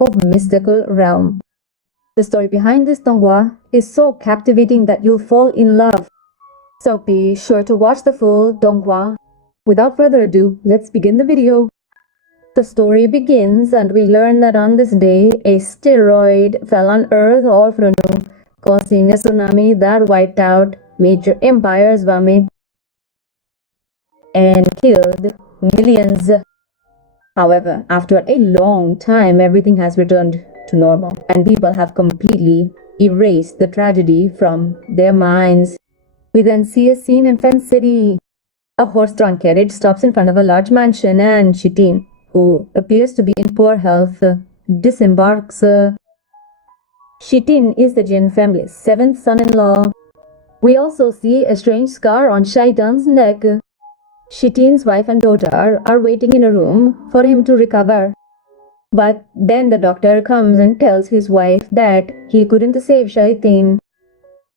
of mystical realm. The story behind this donghua is so captivating that you'll fall in love. So be sure to watch the full donghua. Without further ado, let's begin the video. The story begins and we learn that on this day, a steroid fell on Earth all from causing a tsunami that wiped out major empires and killed millions. However, after a long time, everything has returned to normal and people have completely erased the tragedy from their minds. We then see a scene in Fen City. A horse-drawn carriage stops in front of a large mansion and Shitin, who appears to be in poor health, disembarks. Shitin is the Jin family's seventh son-in-law. We also see a strange scar on Shaitan's neck. Shitin's wife and daughter are waiting in a room for him to recover. But then the doctor comes and tells his wife that he couldn't save Shaitin.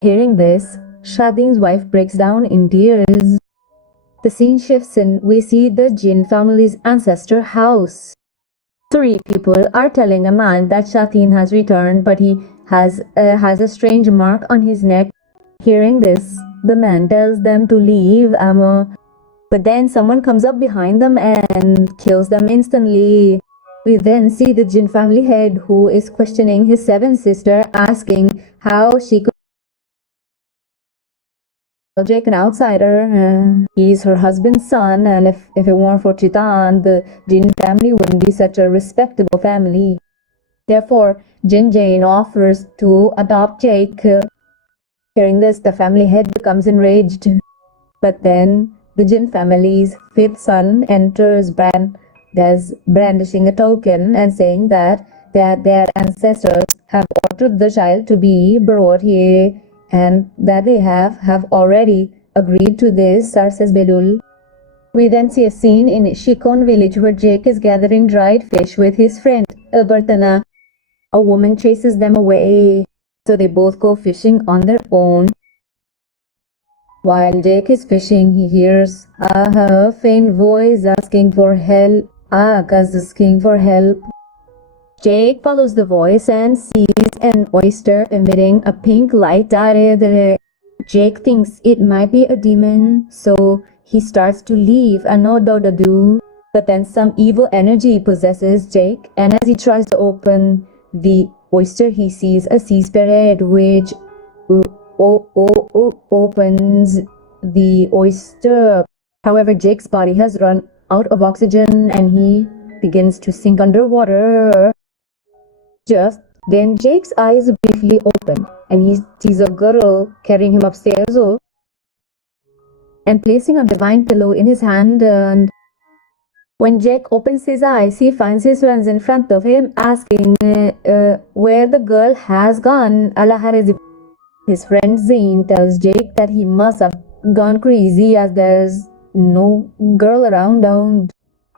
Hearing this, Shaitin's wife breaks down in tears. The scene shifts and we see the Jin family's ancestor house. Three people are telling a man that Shaitin has returned, but he has a strange mark on his neck. Hearing this, the man tells them to leave, but then someone comes up behind them and kills them instantly. We then see the Jin family head who is questioning his seventh sister, asking how she could Jake an outsider. He's her husband's son, and if it weren't for Chitan, the Jin family wouldn't be such a respectable family. Therefore, Jin Jane offers to adopt Jake. Hearing this, the family head becomes enraged. But then, the Jin family's fifth son enters brandishing a token and saying that their ancestors have ordered the child to be brought here and that they have already agreed to this, says Belul. We then see a scene in Shikon village where Jake is gathering dried fish with his friend Albertana. A woman chases them away, so they both go fishing on their own. While Jake is fishing, he hears a faint voice asking for help. Asking for help. Jake follows the voice and sees an oyster emitting a pink light. Jake thinks it might be a demon, so he starts to leave and no do. But then some evil energy possesses Jake, and as he tries to open the oyster, he sees a sea spirit which opens the oyster. However, Jake's body has run out of oxygen and he begins to sink underwater. Just then Jake's eyes briefly open and he sees a girl carrying him upstairs and placing a divine pillow in his hand. And when Jake opens his eyes, he finds his friends in front of him asking where the girl has gone. His friend Zain tells Jake that he must have gone crazy as there's no girl around.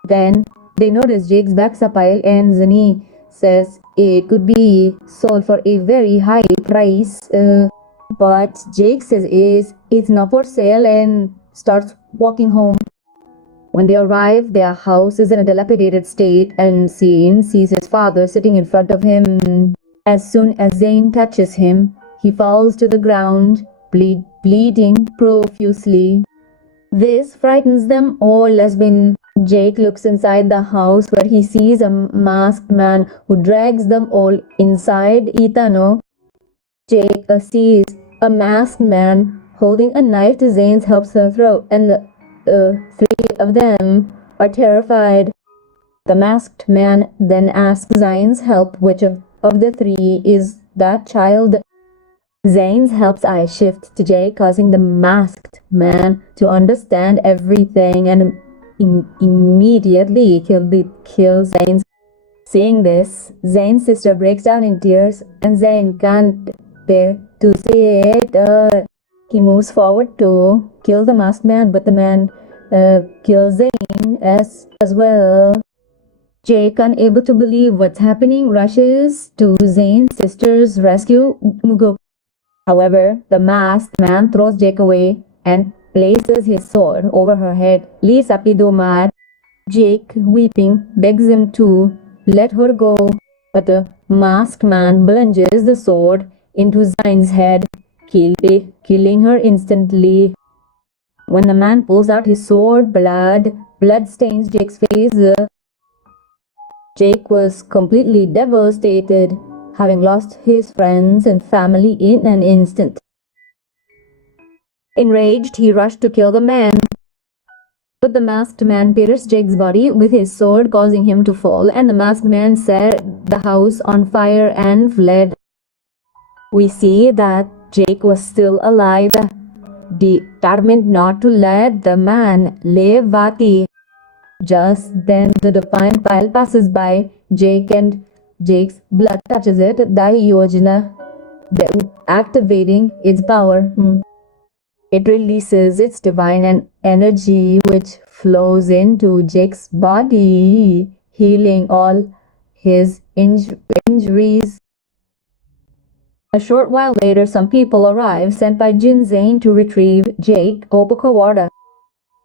Then they notice Jake's backsapile and Zani says it could be sold for a very high price, but Jake says it's not for sale and starts walking home. When they arrive, their house is in a dilapidated state and Zain sees his father sitting in front of him. As soon as Zain touches him, he falls to the ground, bleeding profusely. This frightens them all as when Jake looks inside the house where he sees a masked man who drags them all inside. Jake sees a masked man holding a knife to Zane's helps her throat, and the three of them are terrified. The masked man then asks Zane's help, which of the three is that child. Zane's helps eyes shift to Jake, causing the masked man to understand everything and immediately kill Zayn. Seeing this, Zayn's sister breaks down in tears and Zayn can't bear to see it. He moves forward to kill the masked man, but the man kills Zayn as well. Jake, unable to believe what's happening, rushes to Zayn's sister's rescue. However, the masked man throws Jake away and places his sword over her head. Jake, weeping, begs him to let her go. But the masked man plunges the sword into Zain's head, killing her instantly. When the man pulls out his sword, blood stains Jake's face. Jake was completely devastated, having lost his friends and family in an instant. Enraged, he rushed to kill the man. But the masked man pierced Jake's body with his sword, causing him to fall, and the masked man set the house on fire and fled. We see that Jake was still alive, determined not to let the man live. Vati. Just then the defiant pile passes by. Jake's blood touches it, Yojana, activating its power. It releases its divine energy, which flows into Jake's body, healing all his injuries. A short while later, some people arrive, sent by Jin Zane to retrieve Jake Opakawada.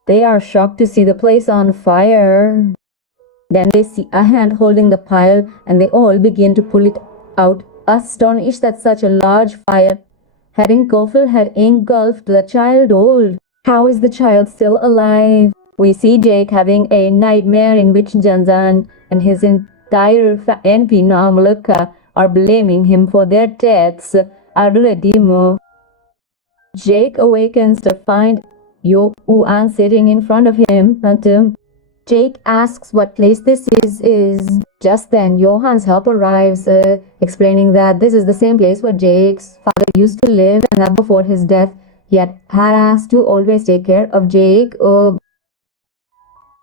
They are shocked to see the place on fire. Then they see a hand holding the pile, and they all begin to pull it out, astonished that such a large fire had engulfed the child. How is the child still alive? We see Jake having a nightmare in which Janzan and his entire Phenomaloka are blaming him for their deaths. Jake awakens to find Yo-Uan sitting in front of him. Jake asks what place this is. Just then, Johan's help arrives, explaining that this is the same place where Jake's father used to live and that before his death, he had asked to always take care of Jake.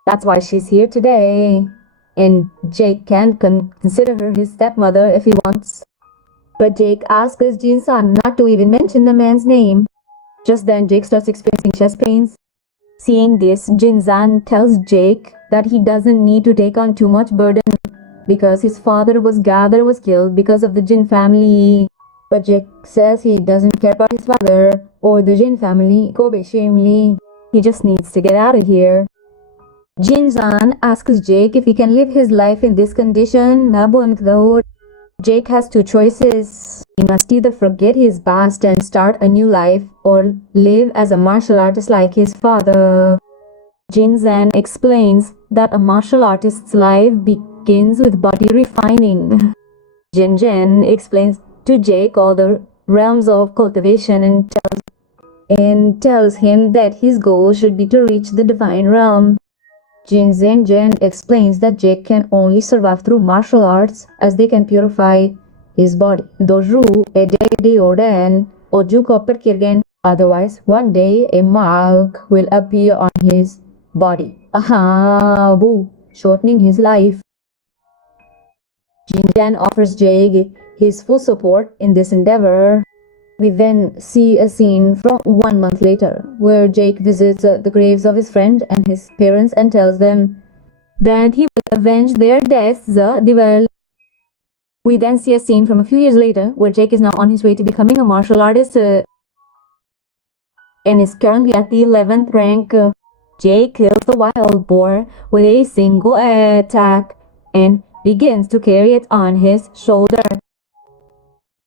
That's why she's here today. And Jake can consider her his stepmother if he wants. But Jake asks Jin-san not to even mention the man's name. Just then, Jake starts experiencing chest pains. Seeing this, Jin-san tells Jake that he doesn't need to take on too much burden because his father was killed because of the Jin family. But Jake says he doesn't care about his father or the Jin family, Kobe family. He just needs to get out of here. Jin-san asks Jake if he can live his life in this condition. Jake has two choices. He must either forget his past and start a new life or live as a martial artist like his father. Jin-san explains that a martial artist's life begins with body refining. Jin explains to Jake all the realms of cultivation and tells him that his goal should be to reach the divine realm. Jen explains that Jake can only survive through martial arts as they can purify his body. Otherwise, one day a mark will appear on his body. Shortening his life. Jin offers Jake his full support in this endeavor. We then see a scene from 1 month later, where Jake visits the graves of his friend and his parents and tells them that he will avenge their deaths. We then see a scene from a few years later, where Jake is now on his way to becoming a martial artist and is currently at the 11th rank. Jake kills the wild boar with a single attack and begins to carry it on his shoulder.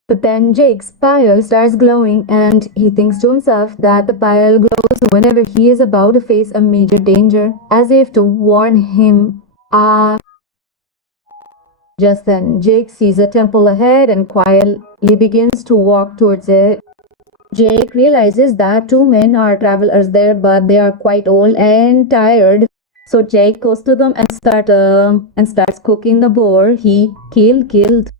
But then Jake's pile starts glowing and he thinks to himself that the pile glows whenever he is about to face a major danger, as if to warn him. Just then, Jake sees a temple ahead and quietly begins to walk towards it. Jake realizes that two men are travelers there, but they are quite old and tired. So Jake goes to them and starts cooking the boar he killed.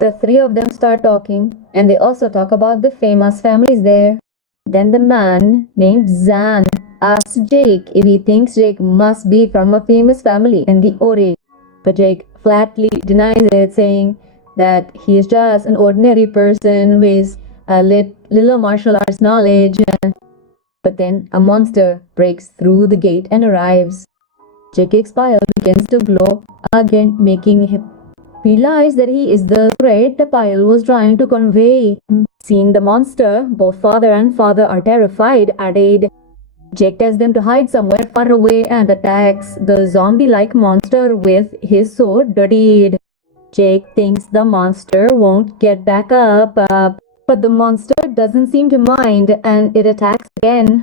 The three of them start talking, and they also talk about the famous families there. Then the man named Zan asks Jake if he thinks Jake must be from a famous family in the Ore. But Jake flatly denies it, saying that he is just an ordinary person with a little martial arts knowledge. But then a monster breaks through the gate and arrives. Jake's pile begins to glow again, making him realize that he is the threat the pile was trying to convey. Seeing the monster, both father and father are terrified. Jake tells them to hide somewhere far away and attacks the zombie-like monster with his sword dirtied. Jake thinks the monster won't get back up, but the monster doesn't seem to mind and it attacks again.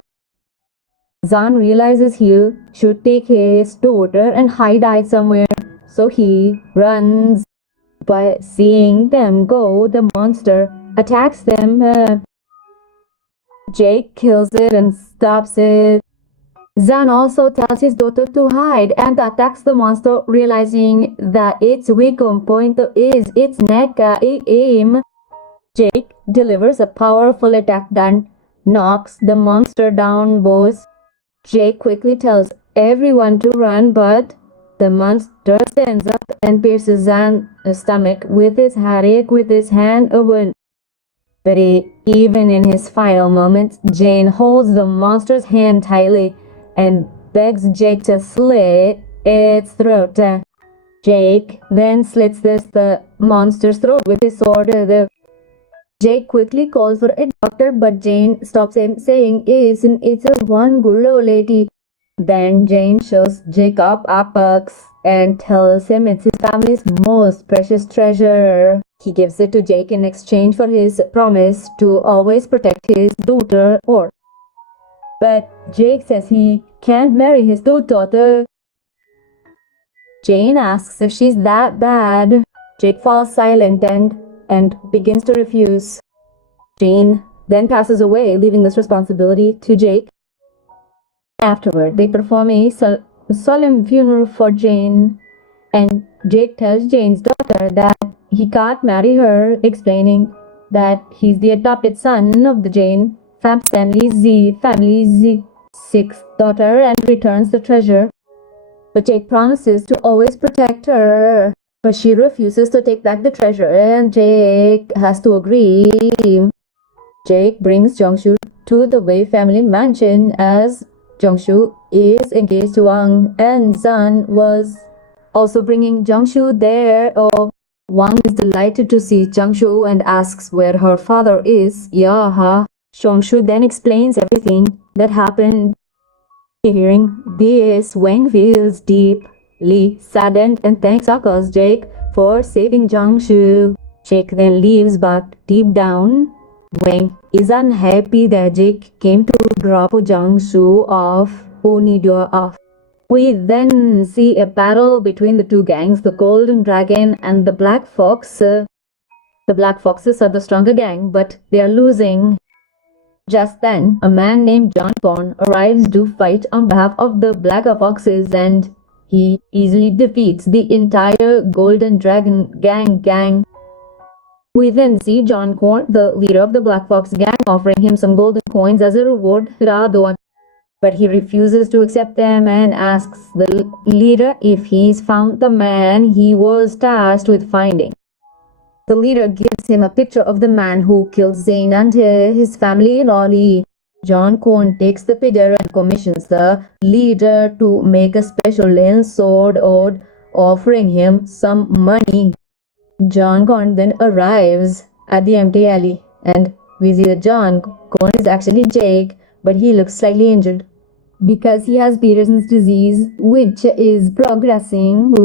Zan realizes he should take his daughter and hide somewhere, so he runs. By seeing them go, the monster attacks them. Jake kills it and stops it. Zan also tells his daughter to hide and attacks the monster, realizing that its weak point is its neck aim. Jake delivers a powerful attack that knocks the monster down. Both Jake quickly tells everyone to run, but the monster stands up and pierces Zan's stomach with his hand open. But even in his final moments, Jane holds the monster's hand tightly and begs Jake to slit its throat. Jake then slits the monster's throat with his sword. Jake quickly calls for a doctor, but Jane stops him, saying, "Isn't it a one good old lady?" Then Jane shows Jake up bucks and tells him it's his family's most precious treasure. He gives it to Jake in exchange for his promise to always protect his daughter. But Jake says he can't marry his daughter. Jane asks if she's that bad. Jake falls silent and begins to refuse. Jane then passes away, leaving this responsibility to Jake. Afterward, they perform a solemn funeral for Jane, and Jake tells Jane's daughter that he can't marry her, explaining that he's the adopted son of the Jane family's sixth daughter, and returns the treasure. But Jake promises to always protect her. But she refuses to take back the treasure, and Jake has to agree. Jake brings Jongshu to the Wei family mansion, as Jongshu is engaged to Wang, and Zan was also bringing Jongshu there. Wang is delighted to see Jongshu and asks where her father is. Jongshu then explains everything that happened. Hearing this, Wang feels deeply saddened and thanks Jake for saving Jongshu. Jake then leaves, but deep down, Wang is unhappy that Jake came to drop Jongshu off. We then see a battle between the two gangs, the Golden Dragon and the Black Fox. The Black Foxes are the stronger gang, but they are losing. Just then, a man named John Corn arrives to fight on behalf of the Black Foxes, and he easily defeats the entire Golden Dragon gang. We then see John Corn, the leader of the Black Fox gang, offering him some golden coins as a reward. But he refuses to accept them and asks the leader if he's found the man he was tasked with finding. The leader gives him a picture of the man who killed Zane and his family in Oli. John Corn takes the picture and commissions the leader to make a special little sword ode, offering him some money. John Corn then arrives at the empty alley, and we see that John Corn is actually Jake, but he looks slightly injured because he has Peterson's disease, which is progressing.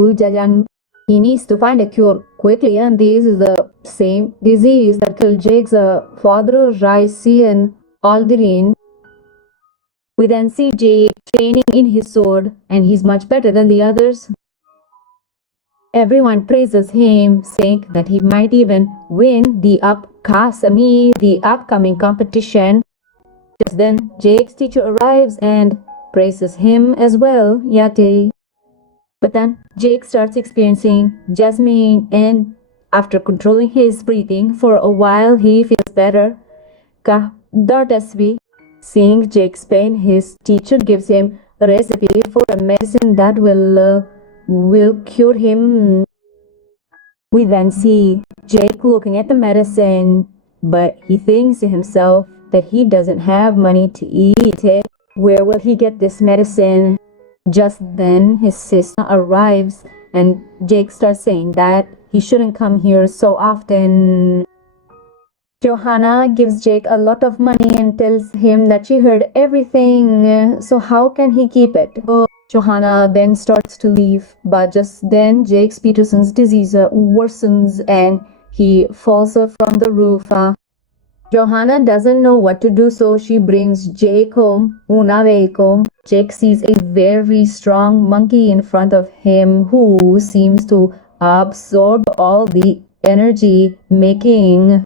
He needs to find a cure quickly, and this is the same disease that killed Jake's father, Raisi and Alderine. We then see Jake training in his sword, and he's much better than the others. Everyone praises him, saying that he might even win the upcoming competition. Just then, Jake's teacher arrives and praises him as well, Yate. But then Jake starts experiencing Jasmine, and after controlling his breathing for a while, he feels better. Seeing Jake's pain, his teacher gives him a recipe for a medicine that will cure him. We then see Jake looking at the medicine, but he thinks to himself that he doesn't have money to eat it. Where will he get this medicine? Just then, his sister arrives, and Jake starts saying that he shouldn't come here so often. Johanna gives Jake a lot of money and tells him that she heard everything, so how can he keep it? Johanna then starts to leave, but just then Jake's Peterson's disease worsens and he falls from the roof. Johanna doesn't know what to do, so she brings Jake home, Una home. Jake sees a very strong monkey in front of him who seems to absorb all the energy, making